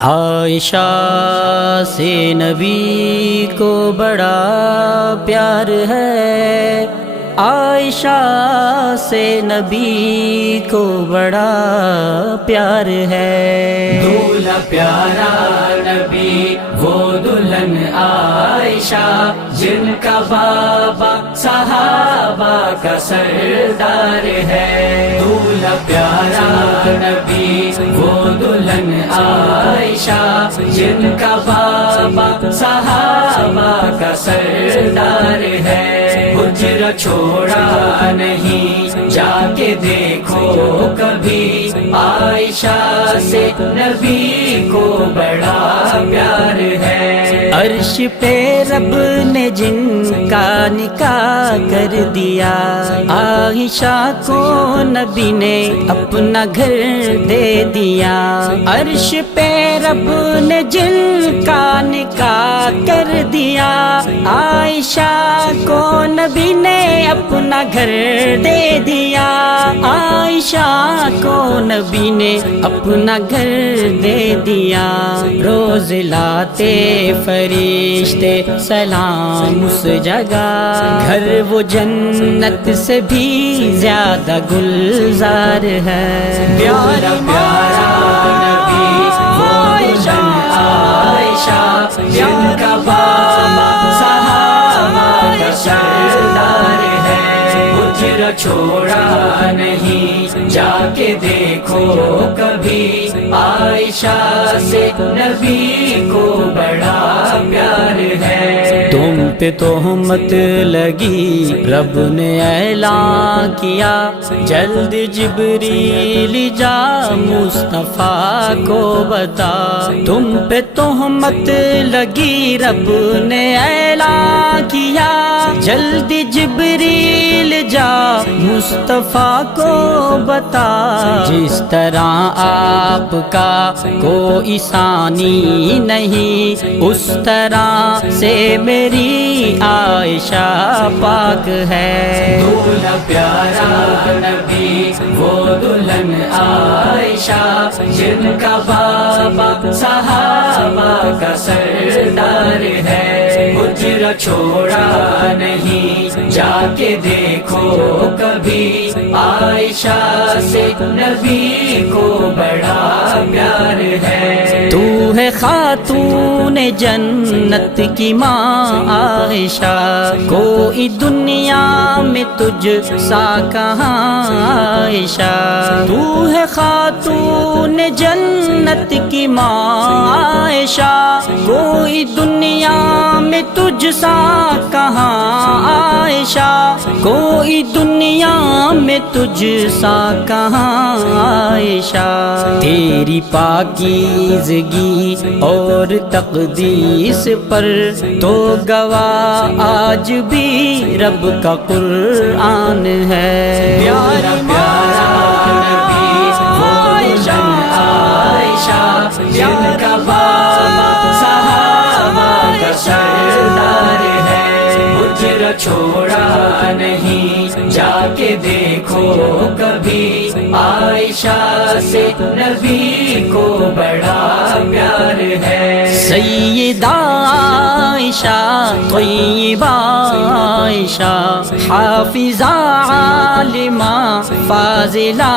عائشہ سے نبی کو بڑا پیار ہے، عائشہ سے نبی کو بڑا پیار ہے۔ دولہا پیارا نبی وہ دلہن عائشہ، جن کا بابا صحابہ کا سردار ہے۔ دولہا پیارا نبی وہ دلہن عائشہ، جن کا بابا صحابہ کا سردار ہے۔ حجرہ چھوڑا نہیں، جا کے دیکھو کبھی، عائشہ سے نبی کو بڑا پیار ہے۔ عرش پہ رب نے جن کا نکاح کر دیا، عائشہ کو نبی نے اپنا گھر دے دیا۔ عرش پہ رب نے جن کا نکاح کر دیا، عائشہ کو نبی نے اپنا گھر دے دیا۔ عائشہ کو نبی نے اپنا گھر دے دیا۔ روز لاتے فرشتے سلام اس جگہ، گھر وہ جنت سے بھی زیادہ گلزار ہے۔ پیارا پیارا نبی وہ دلہن عائشہ، جن کا بابا صحابہ کا سردار ہے۔ حجرہ چھوڑا نہیں، جا کے دیکھو کبھی، عائشہ سے نبی کو بڑا پیار ہے۔ تم پہ تہمت لگی، رب نے اعلان کیا، جلد جبریل جا مصطفیٰ کو بتا۔ تم پہ تہمت لگی، رب نے اعلان کیا، جلد جبریل جا مصطفیٰ کو بتا۔ جس طرح آپ کا کوئی ثانی نہیں، اس طرح سے میری عائشہ پاک ہے۔ دولہا پیارا نبی وہ دلہن عائشہ، جن کا بابا صحابہ کا سردار ہے۔ حجرہ چھوڑا نہیں، جا کے دیکھو کبھی، عائشہ سے نبی کو بڑا پیار ہے۔ تو ہے خاتون جنت کی ماں عائشہ، کوئی دنیا میں تجھ سا کہاں عائشہ۔ تو ہے خاتون جنت کی ماں عائشہ، کوئی دنیا میں تجھ سا کہاں عائشہ، کوئی دنیا میں تجھ سا کہاں عائشہ۔ تیری پاکیزگی اور تقدیس پر تو گواہ آج بھی رب کا قرآن ہے۔ پیارا پیارا نبی وہ دلہن عائشہ، جن کا بابا صحابہ کا سردار ہے۔ حجرہ چھوڑا نہیں، جا کے دیکھو کبھی، عائشہ سے نبی کو بڑا پیار ہے۔ سیدہ عائشہ طیبہ عائشہ، حافظہ عالمہ فاضلہ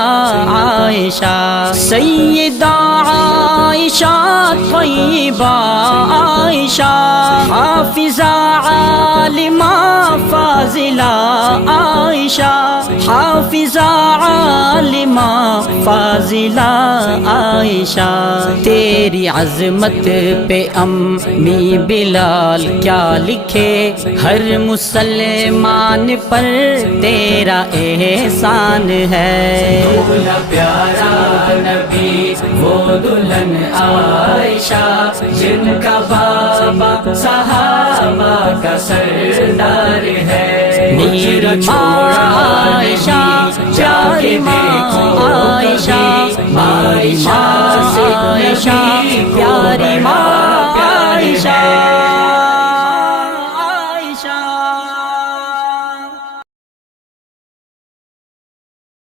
عائشہ۔ سیدہ عائشہ طیبہ عائشہ، حافظہ عالمہ فاضلہ عائشہ، حافظہ عالمہ فاضلہ عائشہ۔ تیری عظمت پہ امی بلال کیا لکھے، ہر مسلمان پر تیرا احسان ہے۔ دولہا پیارا نبی وہ دلہن عائشہ، جن کا بابا صحابہ کا سردار ہے۔ حجرہ چھوڑا نہیں، جا کے دیکھو